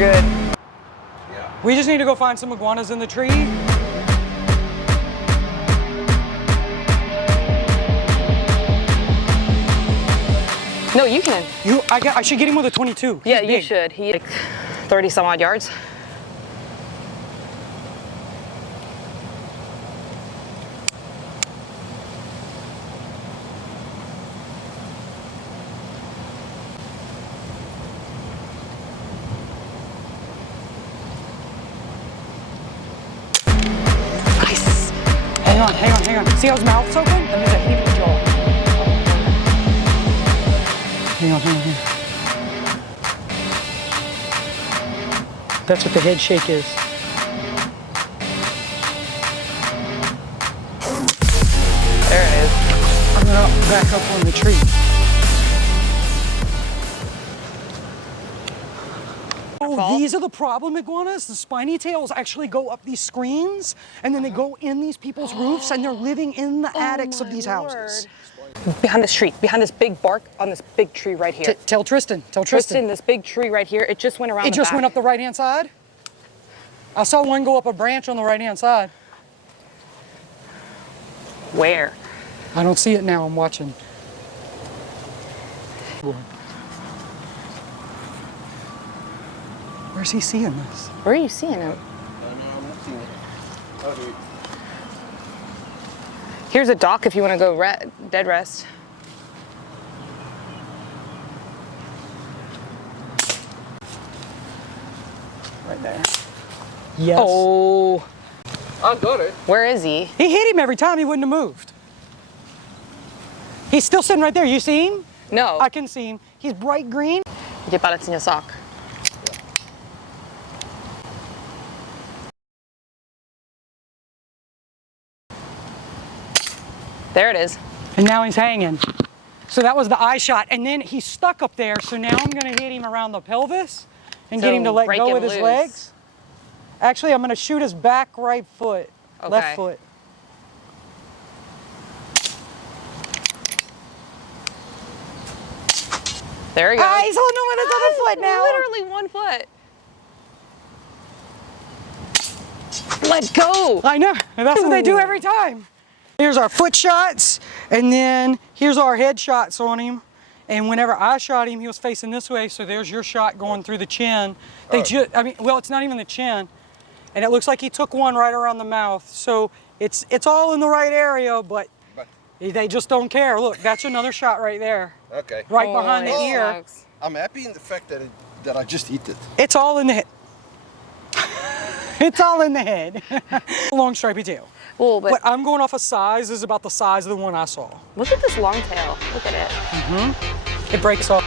good. Yeah. We just need to go find some iguanas in the tree. No, you can. I should get him with a 22. Yeah, He's you big. should. He like 30 some odd yards. Nice. Hang on. See how his mouth's open? That means I hit him in the jaw. Hang on. That's what the head shake is. There it is. I'm gonna back up on the tree. Oh, these are the problem iguanas. The spiny tails actually go up these screens and then they go in these people's roofs and they're living in the attics of these houses. Behind this tree, behind this big bark on this big tree right here. Tell Tristan. Tristan, this big tree right here, it just went around It just went up the right-hand side? I saw one go up a branch on the right-hand side. Where? I don't see it now, I'm watching. Where's he seeing this? Where are you seeing him? No, I'm not seeing it. Oh, dude. Here's a dock if you want to go dead rest. Right there. Yes. Oh. I got it. Where is he? He hit him every time, he wouldn't have moved. He's still sitting right there, you see him? No. I can see him. He's bright green. Hindi pala sinyasak. There it is. And now he's hanging. So that was the eye shot. And then he's stuck up there, so now I'm gonna hit him around the pelvis and get him to let go with his legs. Actually, I'm gonna shoot his back right foot, left foot. There he goes. Ah, he's holding him with his other foot now. Literally 1 foot. Let go. I know, and that's what they do every time. Here's our foot shots, and then here's our head shots on him. And whenever I shot him, he was facing this way, so there's your shot going through the chin. Well, it's not even the chin. And it looks like he took one right around the mouth. So it's all in the right area, but they just don't care. Look, that's another shot right there. Okay. Right behind the ear. Sucks. I'm happy in the fact that I just hit it. It's all in the head. It's all in the head. Long stripy tail. Well, But I'm going off a size. This is about the size of the one I saw. look at this long tail. Look at it. It breaks off.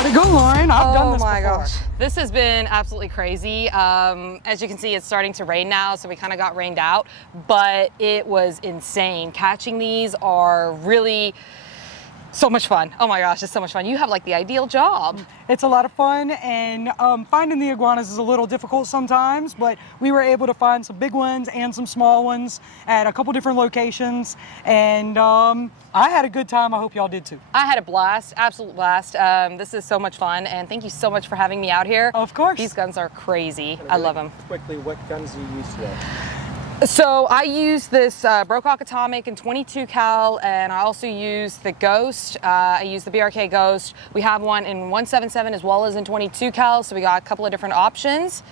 How'd it go, Lauren? I've done this Oh my before. gosh. This has been absolutely crazy. As you can see, it's starting to rain now, so we kind of got rained out, but it was insane. Catching these are really so much fun. Oh my gosh, it's so much fun. You have like the ideal job. It's a lot of fun, and finding the iguanas is a little difficult sometimes, but we were able to find some big ones and some small ones at a couple different locations, and I had a good time. I hope y'all did too. I had a blast, absolute blast. This is so much fun, and thank you so much for having me out here. Of course. These guns are crazy. I love them. Quickly, what guns do you use today? So I use this Brokaw Atomic in 22 cal, and I also use the Ghost. I use the BRK Ghost. We have one in 177 as well as in 22 cal, so we got a couple of different options.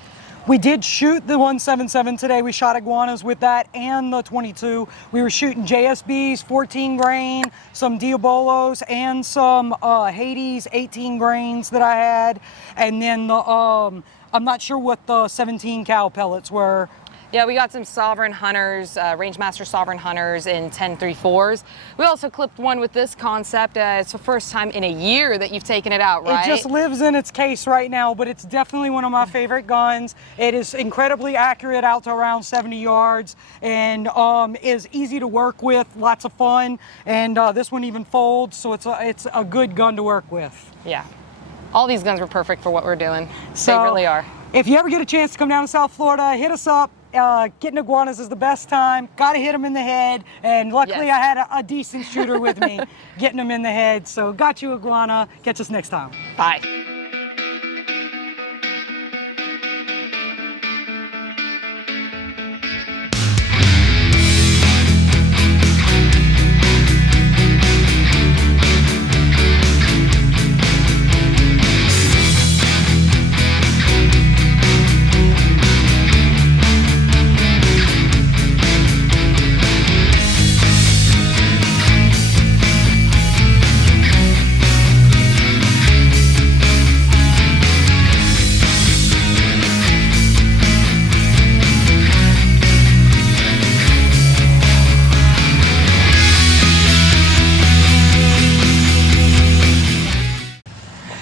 We did shoot the 177 today. We shot iguanas with that and the 22. We were shooting JSBs, 14 grain, some Diabolos, and some Hades 18 grains that I had. And then the, I'm not sure what the 17 cal pellets were. Yeah, we got some Sovereign Hunters, Rangemaster Sovereign Hunters in 10-3-4s. We also clipped one with this concept. It's the first time in a year that you've taken it out, right? It just lives in its case right now, but it's definitely one of my favorite guns. It is incredibly accurate out to around 70 yards and is easy to work with, lots of fun. And this one even folds, so it's a good gun to work with. Yeah. All these guns were perfect for what we're doing. So, they really are. If you ever get a chance to come down to South Florida, hit us up. Getting iguanas is the best time. Got to hit them in the head, and luckily Yes. I had a decent shooter with me getting them in the head. So got you, iguana. Catch us next time. Bye.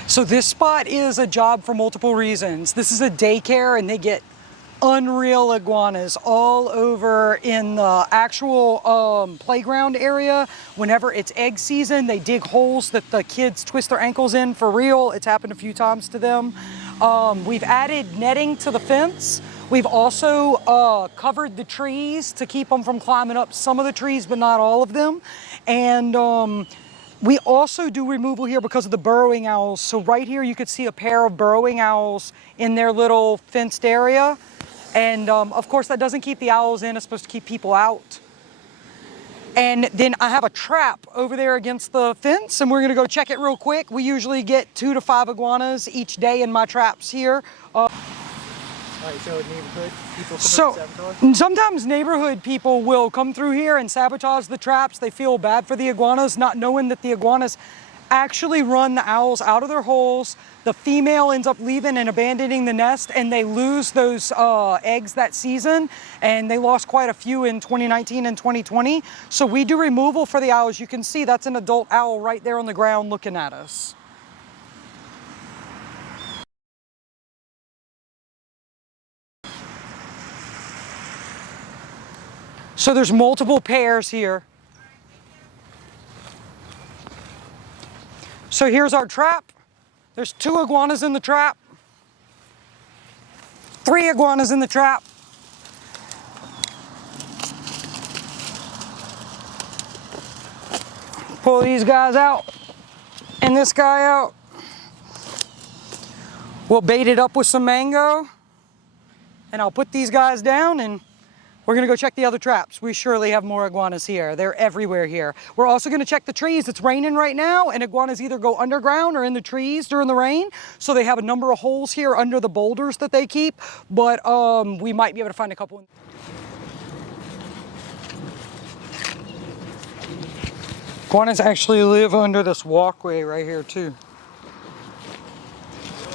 So this spot is a job for multiple reasons. This is a daycare, and they get unreal iguanas all over in the actual playground area. Whenever it's egg season, they dig holes that the kids twist their ankles in for real. It's happened a few times to them. We've added netting to the fence. We've also covered the trees to keep them from climbing up some of the trees, but not all of them. And we also do removal here because of the burrowing owls. So right here you could see a pair of burrowing owls in their little fenced area. And of course that doesn't keep the owls in, it's supposed to keep people out. And then I have a trap over there against the fence, and we're gonna go check it real quick. We usually get 2 to 5 iguanas each day in my traps here. All right, so neighborhood people So sabotage? sometimes neighborhood people will come through here and sabotage the traps. They feel bad for the iguanas, not knowing that the iguanas actually run the owls out of their holes. The female ends up leaving and abandoning the nest, and they lose those eggs that season. And they lost quite a few in 2019 and 2020. So we do removal for the owls. You can see that's an adult owl right there on the ground looking at us. So there's multiple pairs here. So here's our trap. There's 2 iguanas in the trap. 3 iguanas in the trap. Pull these guys out and this guy out. We'll bait it up with some mango, and I'll put these guys down, and we're gonna go check the other traps. We surely have more iguanas here. They're everywhere here. We're also gonna check the trees. It's raining right now, and iguanas either go underground or in the trees during the rain. So they have a number of holes here under the boulders that they keep, but we might be able to find a couple. Iguanas actually live under this walkway right here too.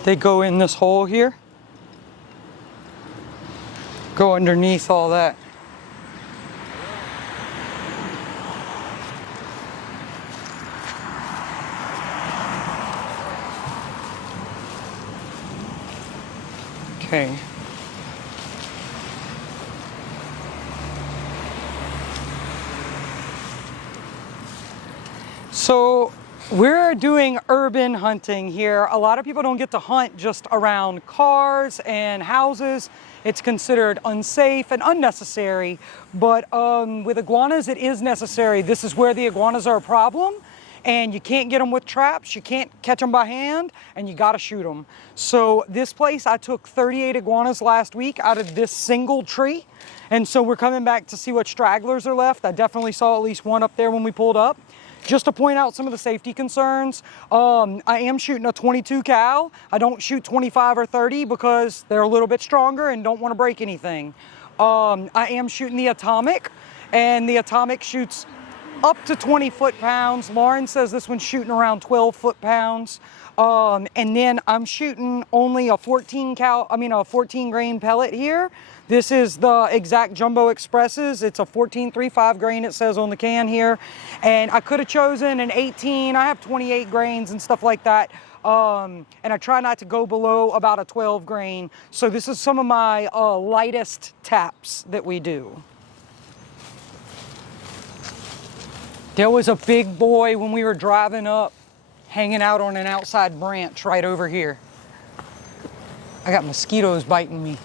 They go in this hole here, go underneath all that. Okay. So we're doing urban hunting here. A lot of people don't get to hunt just around cars and houses. It's considered unsafe and unnecessary, but with iguanas, it is necessary. This is where the iguanas are a problem, and you can't get them with traps, you can't catch them by hand, and you gotta shoot them. So this place, I took 38 iguanas last week out of this single tree, and so we're coming back to see what stragglers are left. I definitely saw at least one up there when we pulled up. Just to point out some of the safety concerns, I am shooting a 22 cal. I don't shoot 25 or 30 because they're a little bit stronger and don't want to break anything. I am shooting the atomic, and the atomic shoots up to 20 foot-pounds. Lauren says this one's shooting around 12 foot-pounds. And then I'm shooting only a 14 grain pellet here. This is the exact Jumbo Expresses. It's a 14.35 grain, it says on the can here. And I could have chosen an 18. I have 28 grains and stuff like that. And I try not to go below about a 12 grain. So this is some of my lightest taps that we do. There was a big boy when we were driving up, hanging out on an outside branch right over here. I got mosquitoes biting me.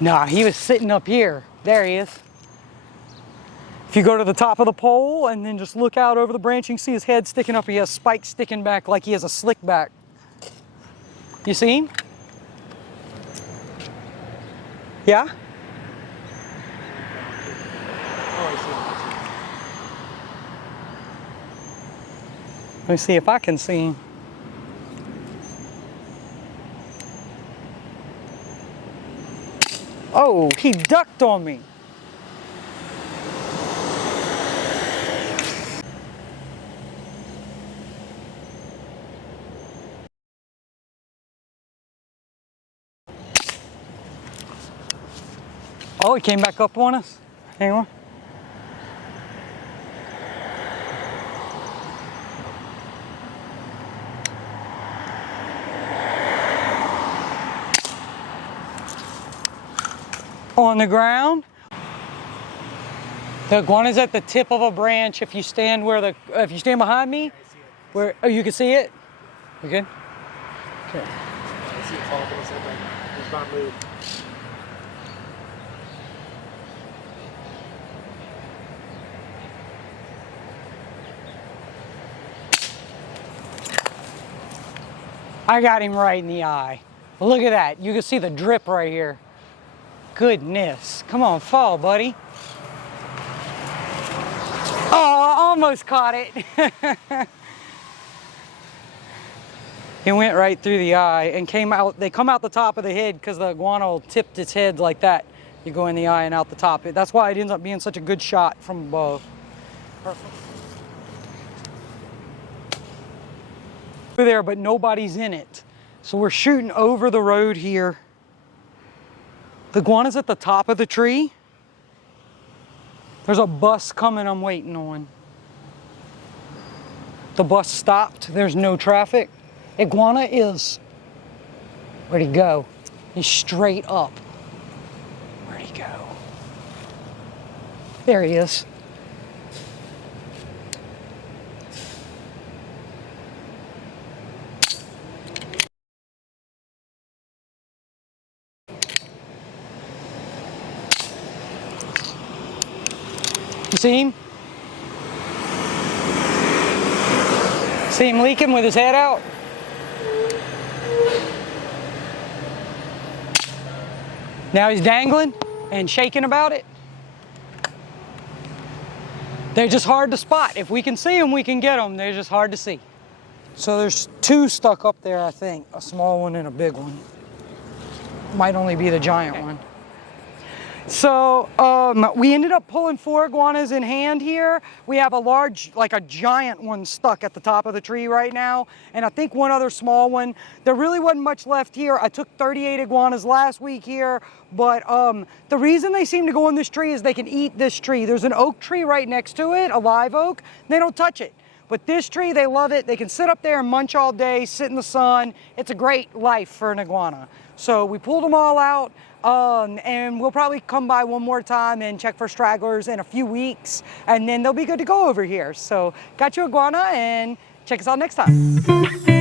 Nah, he was sitting up here. There he is. If you go to the top of the pole and then just look out over the branch, you can see his head sticking up. He has spikes sticking back like he has a slick back. You see him? Yeah? Let me see if I can see him. Oh, he ducked on me. Oh, he came back up on us. Hang on. On the ground. The iguana's at the tip of a branch. If you stand behind me, where you can see it. You good? Okay. I see it fall, but it's like it's not moved. I got him right in the eye. Look at that. You can see the drip right here. Goodness. Come on, fall, buddy. Oh, I almost caught it. It went right through the eye and came out. They come out the top of the head because the iguana tipped its head like that. You go in the eye and out the top. That's why it ends up being such a good shot from above. Perfect. There, but nobody's in it. So we're shooting over the road here. The iguana's at the top of the tree. There's a bus coming I'm waiting on. The bus stopped. There's no traffic. Iguana is, where'd he go? He's straight up. Where'd he go? There he is. You see him? See him leaking with his head out? Now he's dangling and shaking about it. They're just hard to spot. If we can see them, we can get them. They're just hard to see. So there's two stuck up there, I think. A small one and a big one. Might only be the giant one. So we ended up pulling 4 iguanas in hand here. We have a large, like a giant one stuck at the top of the tree right now, and I think one other small one. There really wasn't much left here. I took 38 iguanas last week here, but the reason they seem to go in this tree is they can eat this tree. There's an oak tree right next to it, a live oak. They don't touch it. But this tree, they love it. They can sit up there and munch all day, sit in the sun. It's a great life for an iguana. So we pulled them all out, and we'll probably come by one more time and check for stragglers in a few weeks, and then they'll be good to go over here. So got you iguana, and check us out next time.